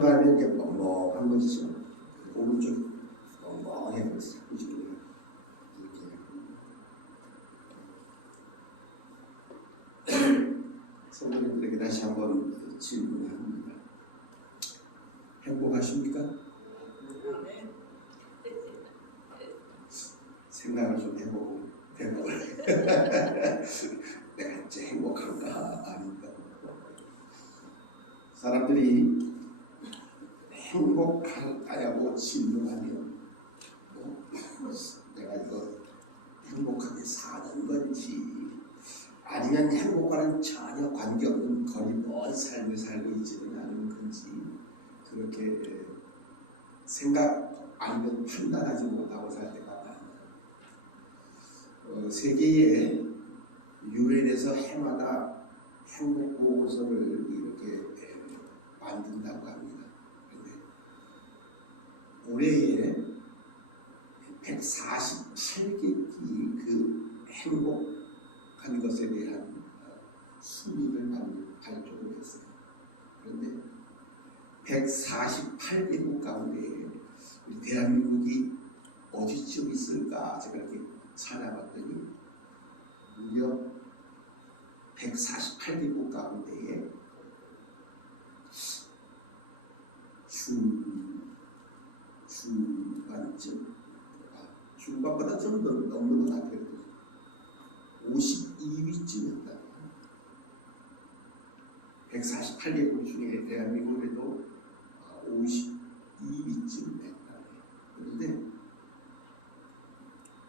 가면 이제 멍멍한 것이죠. 오른쪽이 멍멍해 버렸어요. 이렇게. 성도님들에게 다시 한번 질문합니다. 행복하십니까? 생각을 좀 해보고 내가 진짜 행복한가 아닌가. 사람들이 행복할까라고 질문하면 내가 이거 행복하게 사는 건지 아니면 행복과는 전혀 관계없는 거리 먼 삶을 살고 있지는 않은 건지 그렇게 생각 아니면 판단하지 못하고 살 때가 많아요. 세계의 유엔에서 해마다 행복 보고서를 이렇게 만든다고 합니다. 올해에 148개의 그 행복한 것에 대한 순위를 발표를 했어요. 그런데 148개국 가운데 우리 대한민국이 어디쯤 있을까 제가 이렇게 찾아봤더니 무려 148개국 가운데에 중반쯤, 중반보다 좀 더 넘는 것 같아요. 52위쯤이었다. 148개국 중에 대한민국에도 52위쯤 됐다. 그런데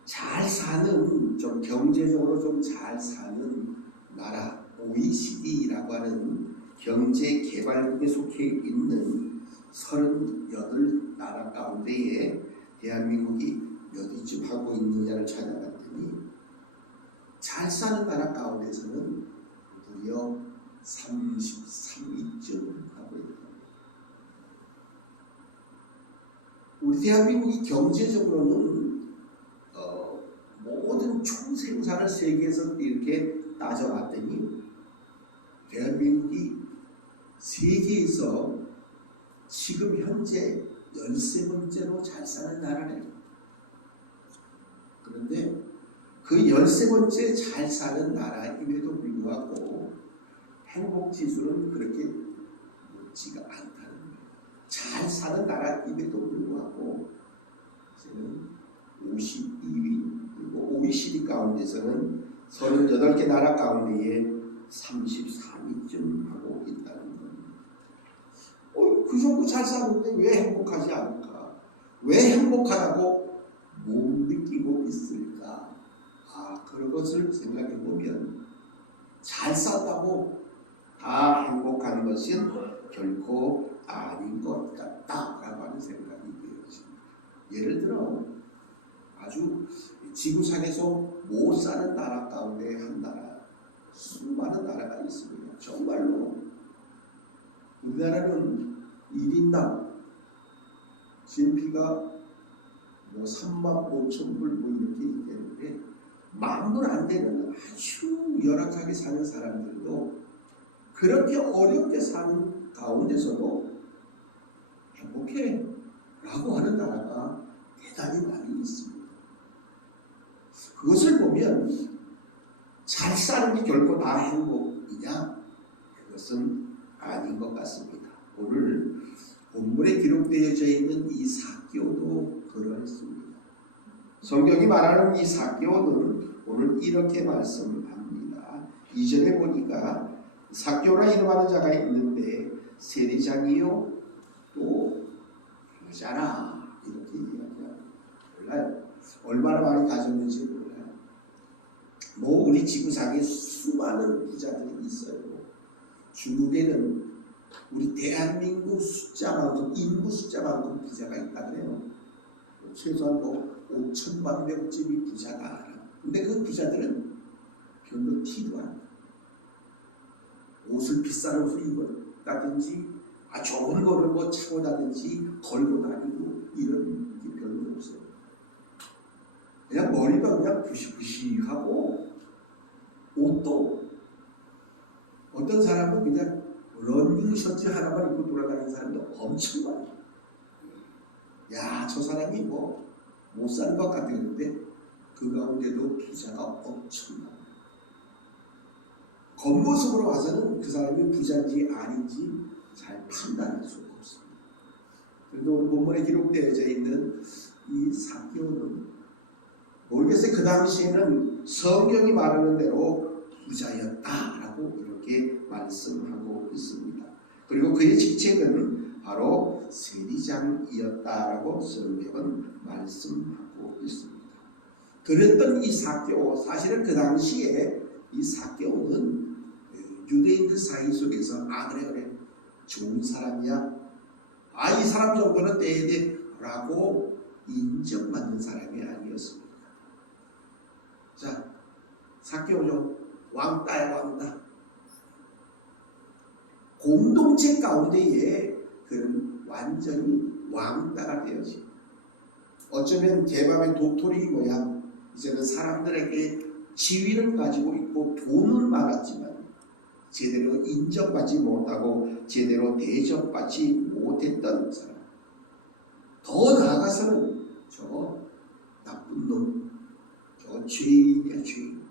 잘 사는, 좀 경제적으로 좀 잘 사는 나라, OECD라고 하는 경제개발국에 속해 있는 38나라 가운데에 대한민국이 몇 위쯤 하고 있느냐를 찾아봤더니 잘 사는 나라 가운데서는 무려 33위쯤 하고 있다. 우리 대한민국이 경제적으로는 모든 총생산을 세계에서 이렇게 따져봤더니 대한민국이 세계에서 지금 현재 13번째로 잘 사는 나라래요. 그런데 그 13번째 잘 사는 나라임에도 불구하고 행복지수는 그렇게 높지가 않다는 거예요. 잘 사는 나라임에도 불구하고 이제는 52위, 그리고 OECD 가운데서는 38개 나라 가운데에 33위쯤 하고 있다는 겁니다. 그 정도 잘 사는데 왜 행복하지 않을까? 왜 행복하다고 못 느끼고 있을까? 그런 것을 생각해 보면 잘 산다고 다 행복한 것은 결코 아닌 것 같다라고 하는 생각이 되어집니다. 예를 들어 아주 지구상에서 못 사는 나라 가운데 한 나라, 수많은 나라가 있습니다. 정말로 우리나라는 1인당 GNP가 35,000불 이렇게 되는데 10,000불 안 되는 아주 열악하게 사는 사람들도 그렇게 어렵게 사는 가운데서도 행복해 라고 하는 나라가 대단히 많이 있습니다. 그것을 보면 잘 사는 게 결코 다 행복이냐? 그것은 아닌 것 같습니다. 오늘 본문에 기록되어져 있는 이 삭개오도 그러했습니다. 성경이 말하는 이 삭개오는 오늘 이렇게 말씀합니다. 2절에 보니까 삭개오라 이름하는 자가 있는데 세리장이요 또 부자라 이렇게 이야기합니다. 몰라요. 얼마나 많이 가졌는지 몰라요. 우리 지구상에 수많은 부자들이 있어요. 중국에는 우리 대한민국 숫자만큼, 인구 숫자만큼 부자가 있다 그래요. 최소한 5천만 명쯤이 부자다. 근데 그 부자들은 별로 티도 안 나. 옷을 비싼 옷을 입었다든지 좋은 거를 차고 다든지 걸고 다니고 이런 게 별로 없어요. 그냥 머리가 그냥 부시부시하고 옷도 어떤 사람은 그냥 러닝 셔츠 하나만 입고 돌아다니는 사람도 엄청 많아요. 야, 저 사람이 뭐 못 사는 것 같았는데 그 가운데도 부자가 엄청 많아요. 겉모습으로 봐서는 그 사람이 부자인지 아닌지 잘 판단할 수가 없습니다. 그런데 오늘 본문에 기록되어져 있는 이 삭개오는 모르겠어요. 그 당시에는 성경이 말하는 대로 부자였다라고 이렇게 말씀하고 있습니다. 그리고 그의 직책은 바로 세리장이었다라고 성경은 말씀하고 있습니다. 그랬던 이 삭개오, 사실은 그 당시에 이 삭개오는 유대인들 사이 속에서 그래 좋은 사람이야, 이 사람 정도는 떼야 돼 라고 인정받는 사람이 아니었습니다. 자, 삭개오죠. 왕따야, 왕따. 공동체 가운데에 그는 완전히 왕따가 되어지. 어쩌면 개밤의 도토리 모양, 이제는 사람들에게 지위를 가지고 있고 돈은 많았지만 제대로 인정받지 못하고 제대로 대접받지 못했던 사람. 더 나아가서는 저 나쁜 놈, 저 죄인이야, 죄인.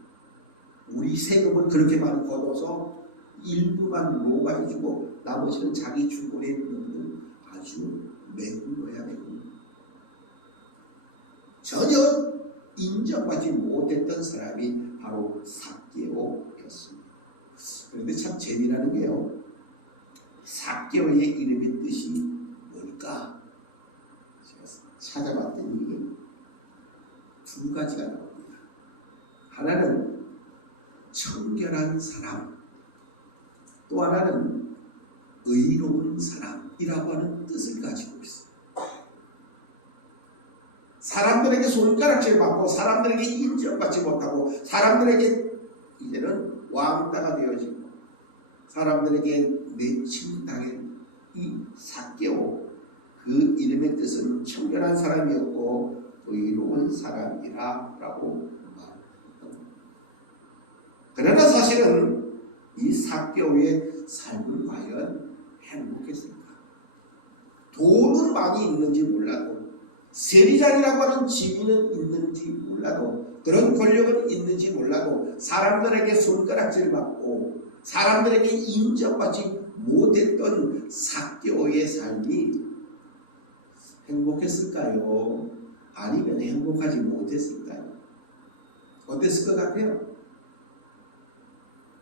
우리 세금을 그렇게 많이 걷어서 일부만 로바해주고 나머지는 자기 주권에 넣는 아주 매운 거야, 매운. 전혀 인정받지 못했던 사람이 바로 삭개오였습니다. 그런데 참 재미나는 게요, 삭개오의 이름의 뜻이 뭘까? 제가 찾아봤더니 두 가지가 나옵니다. 하나는 청결한 사람, 또 하나는 의로운 사람이라고 하는 뜻을 가지고 있어요. 사람들에게 손가락질 받고 사람들에게 인정받지 못하고 사람들에게 이제는 왕따가 되어지고 사람들에게 내침당한 이 삭개오, 그 이름의 뜻은 청결한 사람이었고 의로운 사람이라고 말합니다. 그러나 사실은 이 삭개오의 삶은 과연 행복했을까? 돈은 많이 있는지 몰라도, 세리장이라고 하는 지위는 있는지 몰라도, 그런 권력은 있는지 몰라도 사람들에게 손가락질 받고 사람들에게 인정받지 못했던 삭개오의 삶이 행복했을까요? 아니면 행복하지 못했을까요? 어땠을 것 같아요?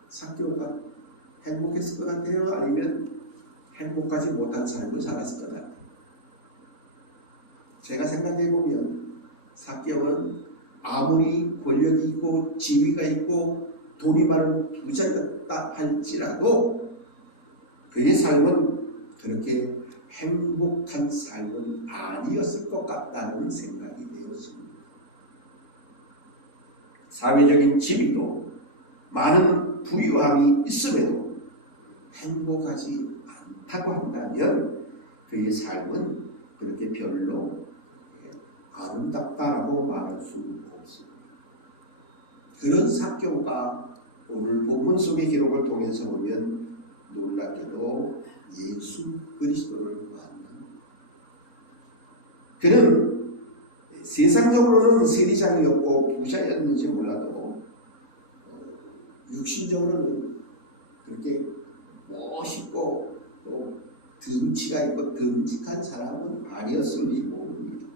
삭개오가 행복했을 것 같아요? 아니면 행복하지 못한 삶을 살았을 것 같아요? 제가 생각해보면 삭개오는 아무리 권력이 있고 지위가 있고 돈이 많은 부자였다 할지라도 그의 삶은 그렇게 행복한 삶은 아니었을 것 같다는 생각이 되었습니다. 사회적인 지위도 많은 부유함이 있음에도 행복하지 않다고 한다면 그의 삶은 그렇게 별로 아름답다라고 말할 수 없습니다. 그런 삭개오가 오늘 본문 속의 기록을 통해서 보면 놀랍게도 예수 그리스도를 만납니다. 그는 세상적으로는 세리장이었고 부자였는지 몰라도 육신적으로는 그렇게 멋있고 또 듬치가 있고 듬직한 사람은 아니었을지 모릅니다.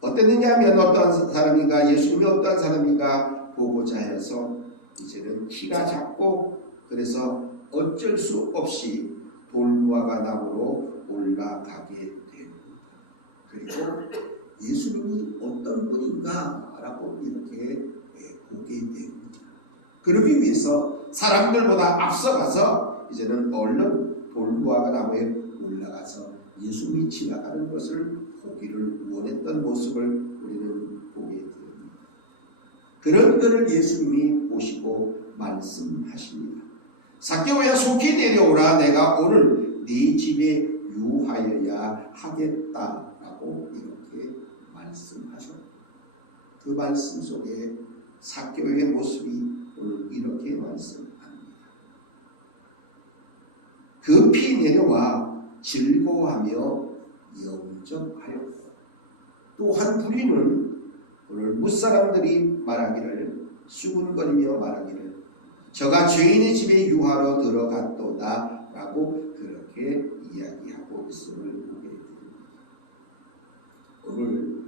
어땠느냐 하면 어떠한 사람인가, 예수님이 어떠한 사람인가 보고자 해서 이제는 키가 작고 그래서 어쩔 수 없이 돌무화과 나무로 올라가게 됩니다. 그리고 예수님이 어떤 분인가 라고 이렇게 보게 됩니다. 그러기 위해서 사람들보다 앞서가서 이제는 얼른 돌무화과 나무에 올라가서 예수님이 지나가는 것을 보기를 원했던 모습을 우리는 보게 됩니다. 그런 것을 예수님이 보시고 말씀하십니다. 삭개오야, 속히 내려오라. 내가 오늘 네 집에 유하여야 하겠다라고 이렇게 말씀하셨다. 그 말씀 속에 삭개오의 모습이 오늘 이렇게 말씀합니다. 급히 내려와 즐거워하며 영접하였고, 또 한 부류는 오늘 무사람들이 말하기를, 수군거리며 말하기를, 저가 죄인의 집에 유하러 들어갔도다 라고 그렇게 이야기하고 있음을 보게 됩니다. 오늘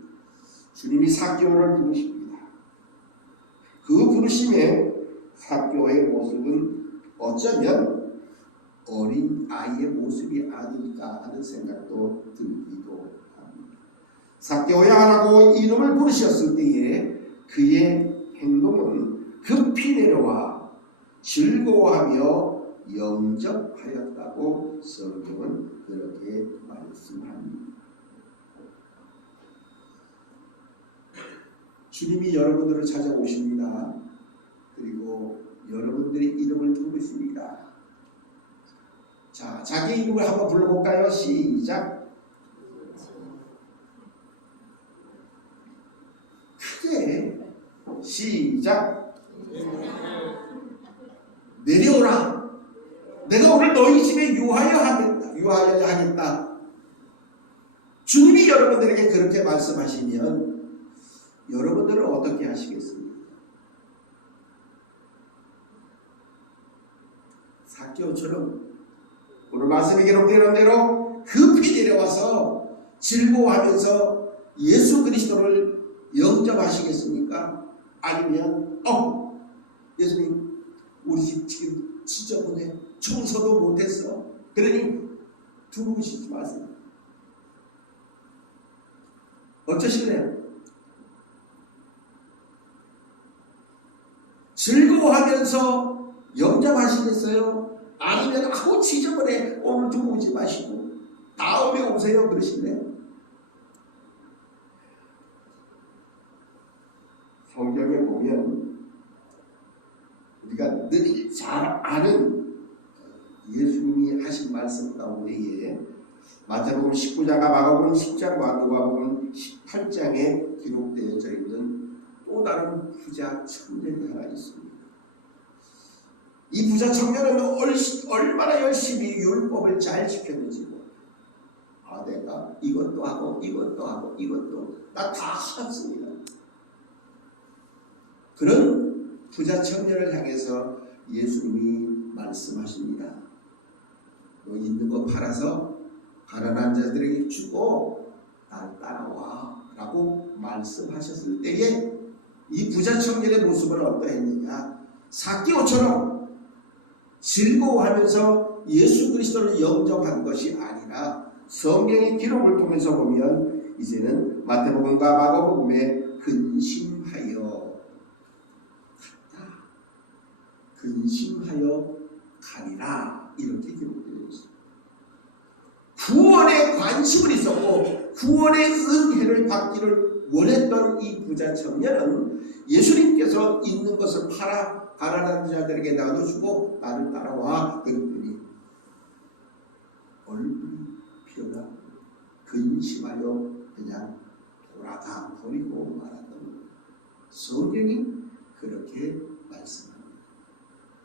주님이 삭개오를 부르십니다. 그 부르심에 삭개오의 모습은 어쩌면 어린 아이의 모습이 아닐까 하는 생각도 들기도 합니다. 삭개오야 하라고 이름을 부르셨을 때에 그의 행동은 급히 내려와 즐거워하며 영접하였다고 성경은 그렇게 말씀합니다. 주님이 여러분들을 찾아오십니다. 그리고 여러분들의 이름을 부르십니다. 자, 자기 이름을 한번 불러볼까요? 시작. 크게 시작. 내려오라. 내가 오늘 너희 집에 유하여야 하겠다. 주님이 여러분들에게 그렇게 말씀하시면 여러분들은 어떻게 하시겠습니까? 삭개오처럼 오늘 말씀에 기록되는 대로 급히 내려와서 즐거워하면서 예수 그리스도를 영접하시겠습니까? 아니면 예수님 우리 집 지금 지저분해, 청소도 못했어, 그러니 들어오시지 마세요. 어쩌실래요? 즐거워하면서 영접하시겠어요? 아니면 지저분해, 오늘 들어오지 마시고 다음에 오세요 그러실래요? 성경에 보면 우리가 늘 잘 아는 예수님이 하신 말씀 가운데에 마태복음 19장과 마가복음 10장과 누가복음 18장에 기록되어져 있는 또 다른 부자 청년이 하나 있습니다. 이 부자 청년은 얼마나 열심히 율법을 잘 지켰는지 내가 이것도 하고 이것도 하고 이것도 나 다 했습니다. 그런 부자 청년을 향해서 예수님이 말씀하십니다. 너 있는 거 팔아서 가난한 자들에게 주고 날 따라와 라고 말씀하셨을 때에 이 부자 청년의 모습은 어떠했느냐? 삭개오처럼 즐거워하면서 예수 그리스도를 영접한 것이 아니라 성경의 기록을 통해서 보면 이제는 마태복음과 마가복음에 근심하여 갔다, 근심하여 가리라 이렇게 기록되어 있습니다. 구원에 관심을 있었고 구원의 은혜를 받기를 원했던 이 부자 청년은 예수님께서 있는 것을 팔아 가난한 자들에게 나눠주고 나를 따라와 그랬더니 얼굴이 피어나 근심하여 그냥 돌아가 버리고 말았던 겁니다. 성경이 그렇게 말씀합니다.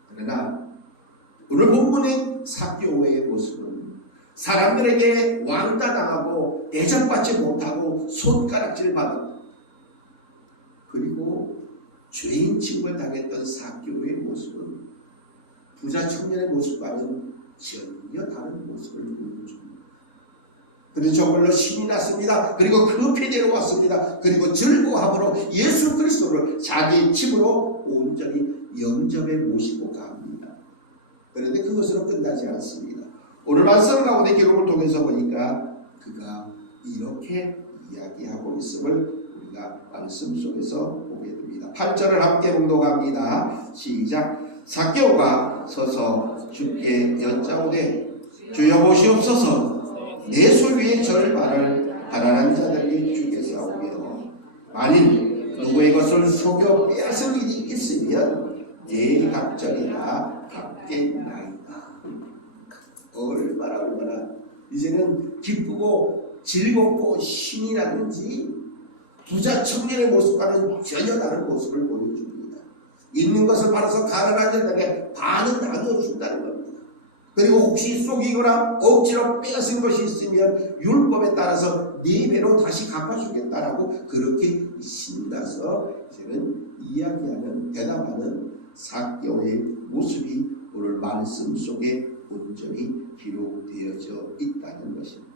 그러나 오늘 본문의 삭개오의 모습은 사람들에게 왕따당하고 대접받지 못하고 손가락질 받은, 그리고 죄인 취급을 당했던 삭개오의 모습은 부자 청년의 모습과는 전혀 다른 모습을 보여줍니다. 그는 정말로 신이 났습니다. 그리고 급히 내려왔습니다. 그리고 즐거워함으로 예수 그리스도를 자기 집으로 온전히 영접해 모시고 갑니다. 그런데 그것으로 끝나지 않습니다. 오늘 말씀 가운데 기록을 통해서 보니까 그가 이렇게 이야기하고 있음을 우리가 말씀 속에서 보게 됩니다. 8절을 함께 봉독합니다. 시작. 삭개오가 서서 주께 여짜오되 주여 보시옵소서, 내 소유의 절반을 가난한 자들에게 주겠사오며 만일 누구의 것을 속여 빼앗은 일이 있으면 내 갑절이나 갚겠나이다. 얼마나 이제는 기쁘고 즐겁고 신이 났는지 부자 청년의 모습과는 전혀 다른 모습을 보여줍니다. 있는 것을 팔아서 가난한 자들에게 반은 나눠준다는 겁니다. 그리고 혹시 속이거나 억지로 빼앗은 것이 있으면 율법에 따라서 4배로 다시 갚아주겠다라고 그렇게 신나서 이제는 이야기하는, 대답하는 삭개오의 모습이 오늘 말씀 속에 온전히 기록되어져 있다는 것입니다.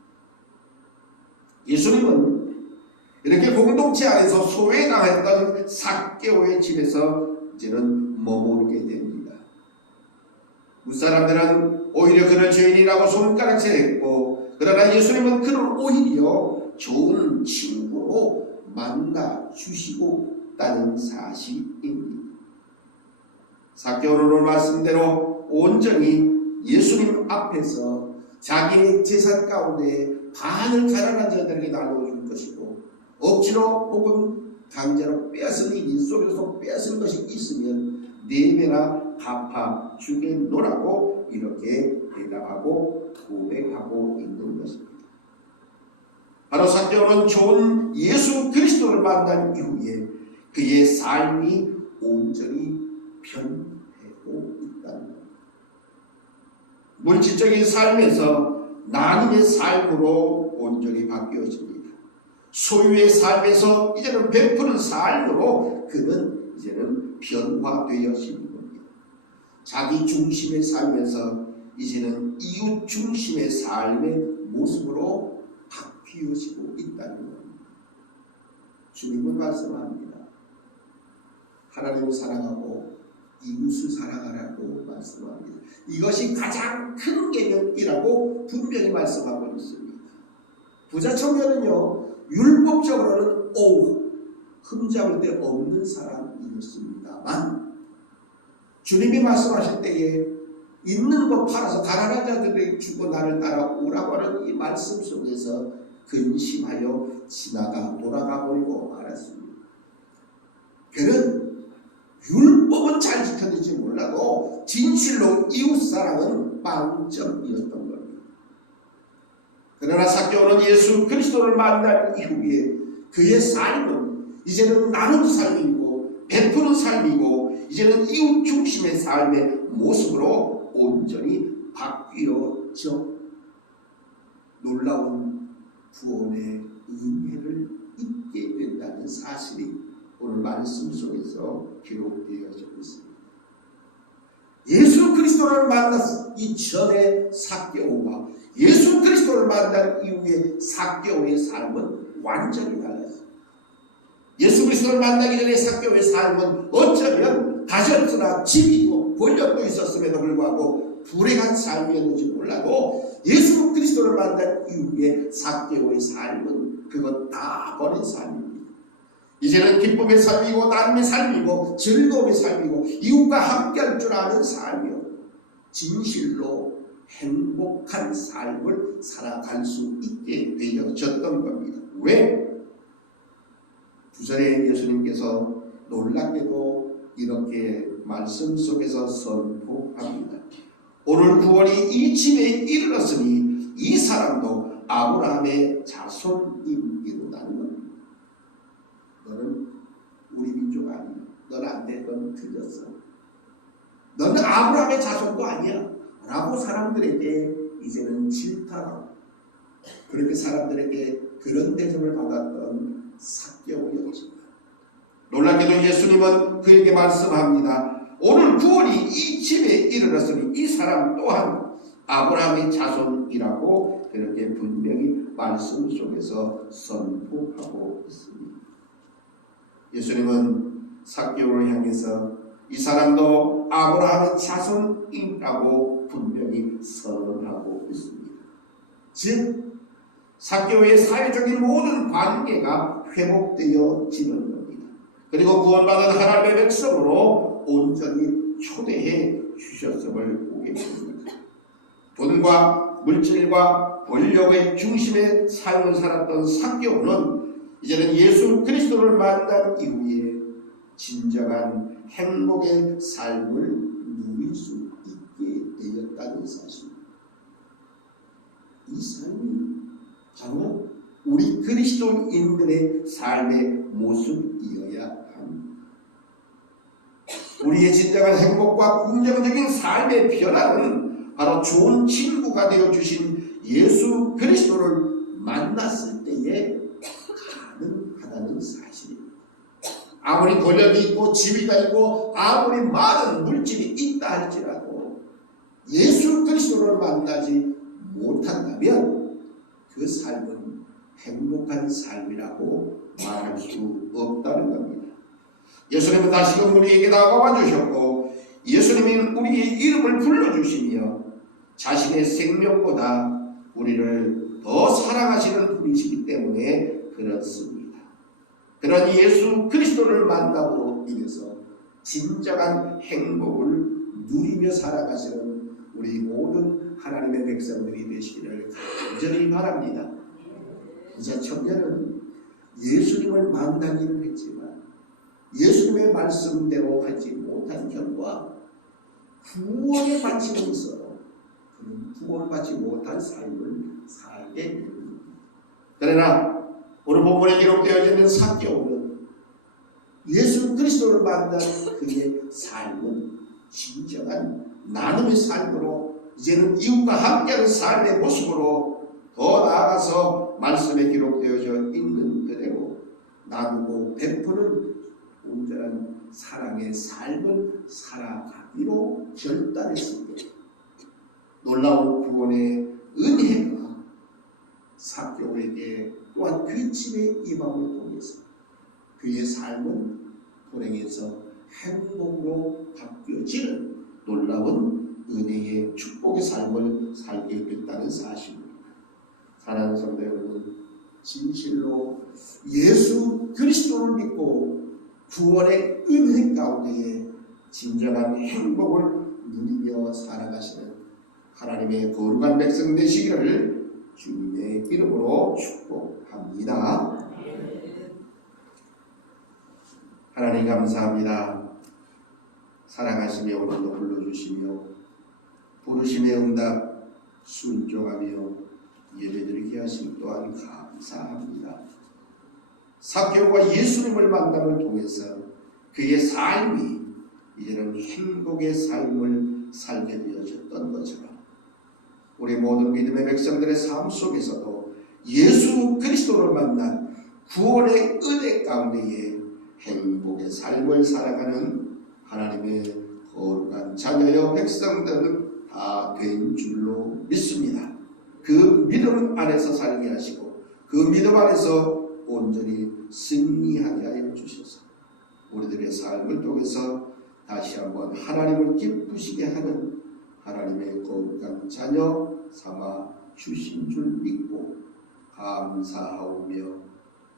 예수님은 이렇게 공동체 안에서 소외당했던 삭개오의 집에서 이제는 머무르게 됩니다. 무사람들은 오히려 그를 죄인이라고 손가락질했고, 그러나 예수님은 그를 오히려 좋은 친구로 만나 주시고 있다는 사실입니다. 삭개오는 오늘 말씀대로 온전히 예수님 앞에서 자기의 재산 가운데 반을 가난한 자들에게 나눠줄 것이고, 억지로 혹은 강제로 빼앗은 일이 속에서 빼앗은 것이 있으면 4배나 갚아 주겠노라고 이렇게 대답하고 고백하고 있는 것입니다. 바로 삭개오는 좋은 예수 그리스도를 만난 이후에 그의 삶이 온전히 변해고 있다는 것. 물질적인 삶에서 나눔의 삶으로 온전히 바뀌어집니다. 소유의 삶에서 이제는 베푸는 삶으로 그는 이제는 변화되어지는 겁니다. 자기 중심의 삶에서 이제는 이웃 중심의 삶의 모습으로 바뀌어지고 있다는 겁니다. 주님은 말씀합니다. 하나님을 사랑하고 이웃을 사랑하라고 말씀합니다. 이것이 가장 큰 계명이라고 분명히 말씀하고 있습니다. 부자 청년은요, 율법적으로는 흠잡을 데 없는 사람이었습니다만, 주님이 말씀하실 때에 있는 것 팔아서 가난한 자들에게 주고 나를 따라오라고 하는 이 말씀 속에서 근심하여 돌아가 버리고 말았습니다. 그는 율법은 잘 지켰는지 몰라도 진실로 이웃사랑은 빵점이었던 겁니다. 그러나 삭개오는 예수 그리스도를 만난 이후에 그의 삶은 이제는 나누는 삶이고 베푸는 삶이고 이제는 이웃 중심의 삶의 모습으로 온전히 바뀌어져 놀라운 구원의 은혜를 잊게 된다는 사실이 오늘 말씀 속에서 기록되어져 있습니다. 예수 그리스도를 만나기 전에 삭개오와 예수 그리스도를 만난 이후에 삭개오의 삶은 완전히 달랐습니다. 예수 그리스도를 만나기 전에 삭개오의 삶은 어쩌면 다셨으나 집이고 권력도 있었음에도 불구하고 불행한 삶이었는지 몰라도 예수 그리스도를 만난 이후에 삭개오의 삶은 그것 다 버린 삶입니다. 이제는 기쁨의 삶이고 나눔의 삶이고 즐거움의 삶이고 이웃과 함께할 줄 아는 삶이요, 진실로 행복한 삶을 살아갈 수 있게 되어졌던 겁니다. 왜? 9절에 예수님께서 놀랍게도 이렇게 말씀 속에서 선포합니다. 오늘 구원이 이 집에 이르렀으니 이 사람도 아브라함의 자손임이로다는 겁니다. 너는 우리 민족 아니야. 너는 안 돼. 넌 틀렸어. 너는 아브라함의 자손도 아니야. 라고 사람들에게 이제는 질타하고 그렇게 사람들에게 그런 대접을 받았던 삭개오였지만, 놀랍게도 예수님은 그에게 말씀합니다. 오늘 구원이 이 집에 이르렀으니 이 사람 또한 아브라함의 자손이라고 그렇게 분명히 말씀 속에서 선포하고 있습니다. 예수님은 삭개오를 향해서 이 사람도 아브라함의 자손이라고 분명히 선언하고 있습니다. 즉 삭개오의 사회적인 모든 관계가 회복되어지는 겁니다. 그리고 구원받은 하나님의 백성으로 온전히 초대해 주셨음을 보게 됩니다. 돈과 물질과 권력의 중심에 삶을 살았던 삭개오는 이제는 예수 그리스도를 만난 이후에 진정한 행복의 삶을 누릴 수 있게 되었다는 사실. 이 삶이 바로 우리 그리스도인들의 삶의 모습이어야 합니다. 우리의 진정한 행복과 긍정적인 삶의 변화는 바로 좋은 친구가 되어주신 예수 그리스도를 만났을 때에 가능하다는 사실입니다. 아무리 권력이 있고 지위가 있고 아무리 많은 물질이 있다 할지라도 예수 그리스도를 만나지 못한다면 그 삶은 행복한 삶이라고 말할 수 없다는 겁니다. 예수님은 다시금 우리에게 다가와 주셨고 예수님은 우리의 이름을 불러주시며 자신의 생명보다 우리를 더 사랑하시는 분이시기 때문에 그렇습니다. 그런 예수 그리스도를 만남으로 인해서 진정한 행복을 누리며 살아가시는 우리 모든 하나님의 백성들이 되시기를 간절히 바랍니다. 이제 청년은 예수님을 만나기는 했지만 예수님의 말씀대로 하지 못한 결과 구원을 받지 못해서 그는 구원을 받지 못한 삶을 살게 됩니다. 그러나 오늘 본문에 기록되어 있는 삭개오는 예수 그리스도를 만난 그의 삶은 진정한 나눔의 삶으로 이제는 이웃과 함께하는 삶의 모습으로 더 나아가서 말씀에 기록되어져 있는 그대로 나누고 베푸는 온전한 사랑의 삶을 살아가기로 결단했을 때 놀라운 구원의 은혜가 삭개오에게 또한 그 집의 임함을 통해서 그의 삶은 불행에서 행복으로 바뀌어지는 놀라운 은혜의 축복의 삶을 살게 됐다는 사실입니다. 사랑하는 성도 여러분, 진실로 예수 그리스도를 믿고 구원의 은혜 가운데에 진정한 행복을 누리며 살아가시는 하나님의 거룩한 백성 되시기를 주님의 이름으로 축복합니다. 하나님 감사합니다. 사랑하시며 오늘도 불러주시며 부르심의 응답 순종하며 예배드리게 하심 또한 감사합니다. 삭개오가 예수님을 만남을 통해서 그의 삶이 이제는 행복의 삶을 살게 되어졌던 것처럼 우리 모든 믿음의 백성들의 삶 속에서도 예수 그리스도를 만난 구원의 은혜 가운데에 행복의 삶을 살아가는 하나님의 거룩한 자녀여 백성들은 다 된 줄로 믿습니다. 그 믿음 안에서 살게 하시고 그 믿음 안에서 온전히 승리하게 하여 주셔서 우리들의 삶을 통해서 다시 한번 하나님을 기쁘시게 하는 하나님의 거룩한 자녀 삼아 주신 줄 믿고 감사하오며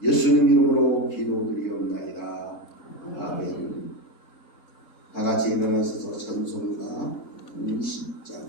예수님 이름으로 기도드리옵나이다. 아멘. 다 같이 일어나셔서 찬송가 20장